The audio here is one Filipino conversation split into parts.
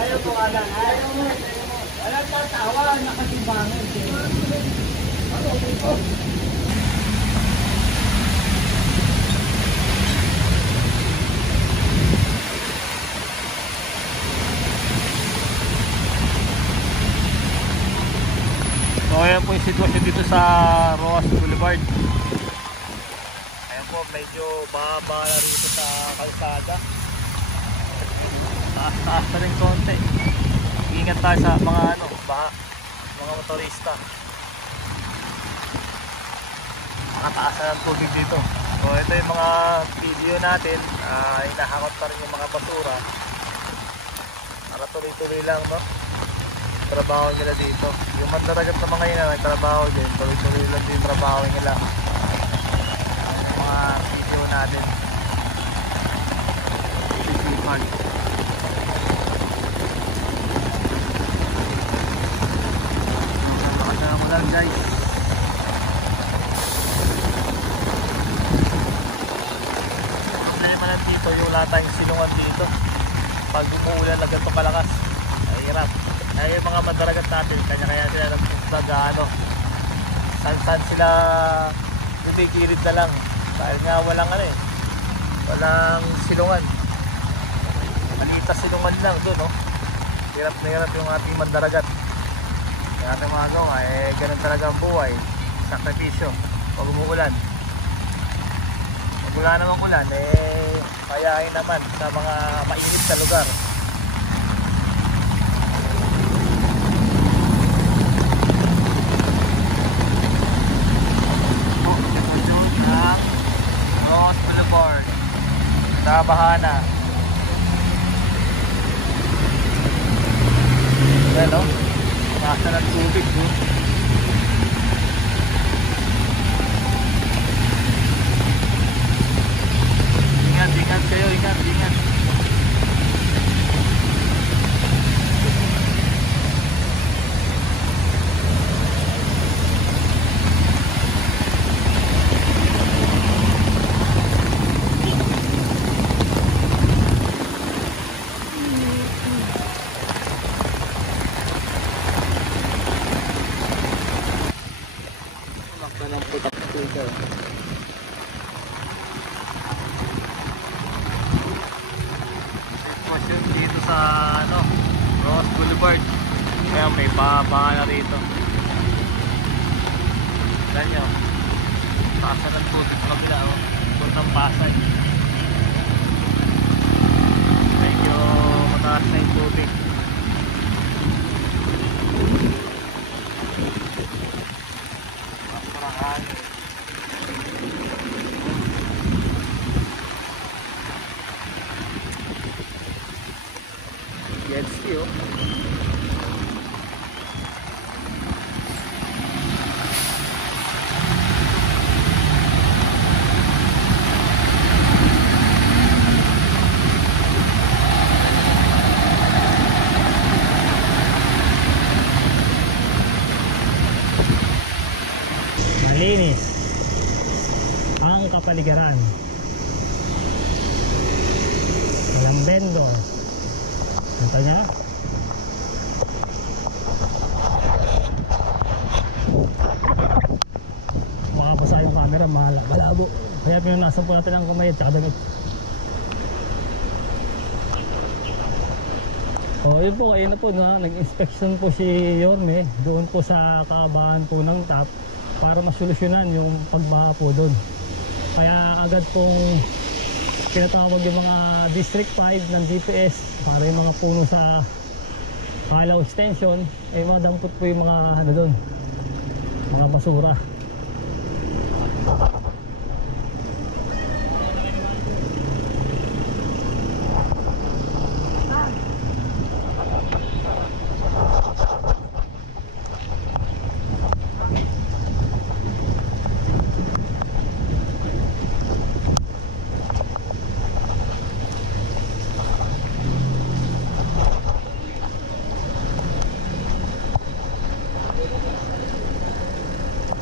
Ayaw ko alam. Alam tatawa, nakasibangan. So ayan po yung sitwasyon dito sa Roas Boulevard. Ayan po, medyo baba na rito sa kalsada. Taas-taas na rin konti. Ingat tayo sa mga baha, mga motorista. Nakataas na ng tubig dito. So ito yung mga video natin. Hinahakot pa rin yung mga basura para tuloy-tuloy lang, no? Trabaho nila dito. Yung mandaragat na mga yun, nagtrabaho din. Tuloy-tuloy lang din yung trabaho nila. Yung mga video natin. Lang guys, problema lang dito yung wala tayong silungan dito. Pag umuulan na ganito kalakas, mahirap. Kaya yung mga mandaragat natin, kanya-kanya sila nagpag san-san sila bumigilid na lang dahil nga walang walang silungan. Maliit na silungan lang doon, hirap na hirap yung ating mandaragat. Yung ating mga gawa, ganun talaga ang buhay, sakripisyo pag umuulan. Pag wala namang ulan, kayain naman sa mga mainit na lugar. Roas Boulevard, Tabahana. Yan o, nasa ng tubig o. Ingat kayo, ingat. Dito sa Roas Boulevard, kaya may baba na rito. Alam nyo, taas na ng tubig kabila puntang Pasay. Medyo mataas na yung tubig. Parang hangin. Jet ski malinis ang kapaligiran. walang vendor. Ito niya. Makapasa yung camera, malabo. Kaya pinunasan po natin ang kamay at saka damit. Yun po, ayun na po na, nag-inspection po si Yorme doon po sa kaabahan po ng tap para masolusyonan yung pagbaha po doon. Kaya agad pong pinatawag yung mga District 5 ng DPS para yung mga puno sa Kalaw Extension, madampot po yung mga ano doon, mga basura.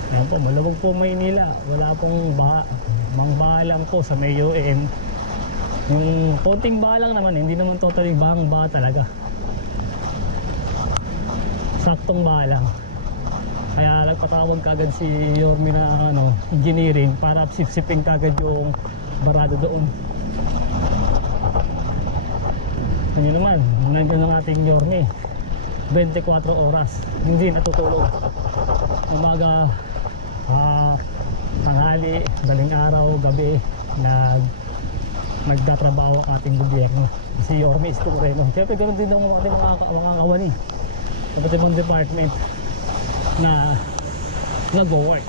Ayan po, malawag po Maynila, wala pong baha. Mangbaha lang po sa may UM. Yung konting baha lang naman, hindi naman totally bahang baha talaga. Saktong baha lang. Kaya nagpatawag kagad si Yorme na engineering para sipsipin kagad yung barado doon. Yun naman, nandiyan ang ating Yorme. 24 oras, hindi natutulog. Umaga, tanghali, daling araw, gabi, nagtatrabaho ang ating gobyerno. Si Yorme Isko Moreno. Siyempre ganoon din ang ating mga kawani. Dapat ibang department na nag-work.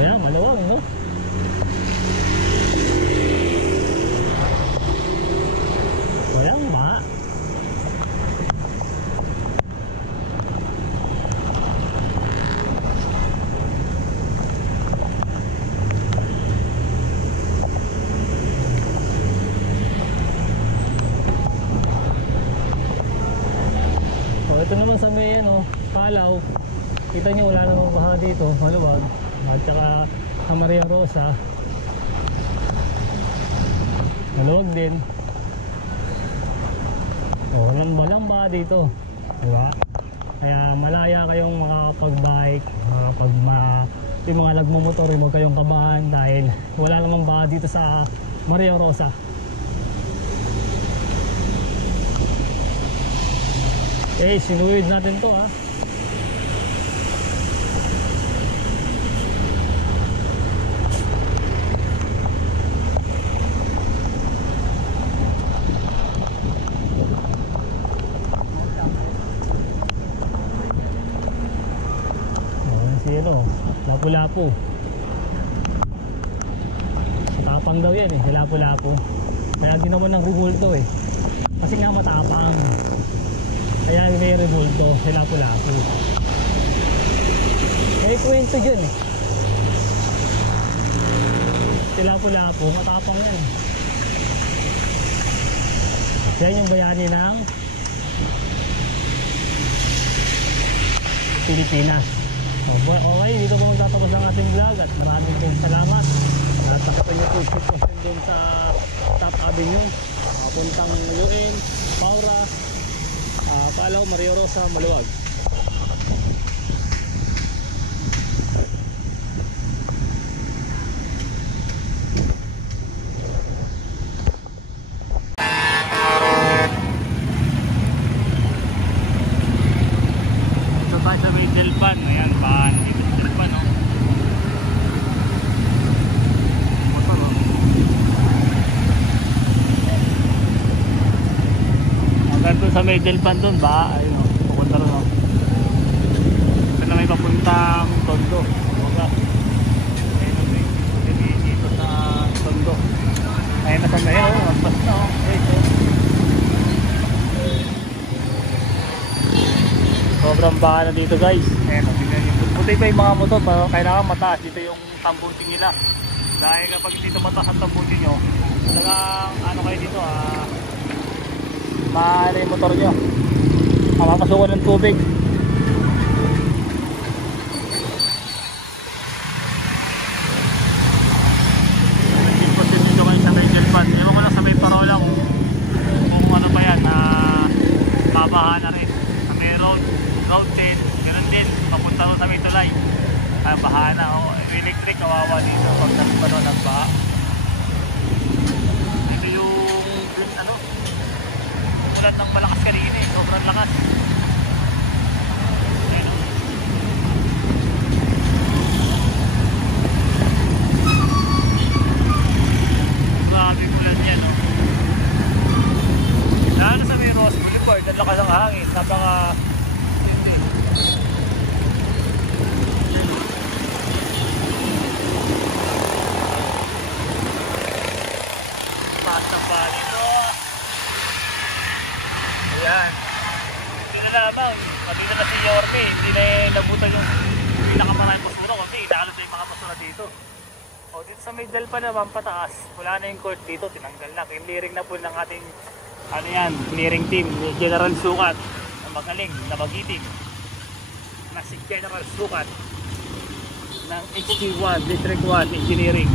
Kaya maluwag, no? Walang baha. Ito naman sa may Kalaw, kita nyo wala namang baha dito, maluwag. At saka sa Maria Rosa, maluwag din. Walang baha dito, diba? Kaya malaya kayong makapag-bike, yung mga nagmumotor, huwag kayong kabahan dahil wala namang baha dito sa Maria Rosa. Okay, sinuwid natin to ha. Lapu-lapu. Matapang daw yan si Lapu-lapu. Kaya ginawa ng rugulto kasi nga matapang. Kaya may rugulto si Lapu-lapu. May kwento dyan si Lapu-lapu, matapang yan. Yan yung bayani ng Pilipinas. Okay, dito po magtatapos ang ating vlog at maraming pong salamat. At takipan niyo po yung sitwasyon dun sa Top Avenue, puntang UN, Paura, Kalaw, Maria Rosa, Maluwag. Ayan, paan dito sa Dilpan, motor, hanggang doon sa may Dilpan doon ba, ayun pupunta rin ito na may papuntang Tondo. Ayun dito sa Tondo, ayun na sa may magpas na sobrang baha na dito guys. Ayan, tingnan nyo. Buti pa yung mga motor, pero kailangan mataas dito yung tambutin nila. Dahil kapag dito mataas ang tambutin nyo, talagang ano kayo dito maano yung motor nyo, mapapasukan ng tubig. Imposible dito kayo sa Angel Pad. Ewan ko lang sa may parola kung ano pa yan, babaha na rin sa may road 10, ganoon din papunta rin sa may tulay, baha na. Electric kawawa dito pag nagbaha. Ito yung ano, ulan ng malakas kanina eh, sobrang lakas. Maraming ulan yan, oh. Lalo sa may Ross Boulevard, ang lakas ng hangin, napaka hindi. Taas ng bali mo. Ayan. Hindi na lamang, dito na si Yorme, hindi na nabutan yung pinakamaraming basura kasi inaalos na yung mga basura dito. O dito sa middle pa naman pataas, wala na yung court dito, tinanggal na. Clearing na po ng ating ano yan, clearing team, General Sukat na magaling, na magiting na si General Sukat ng HT1, District 1 Engineering.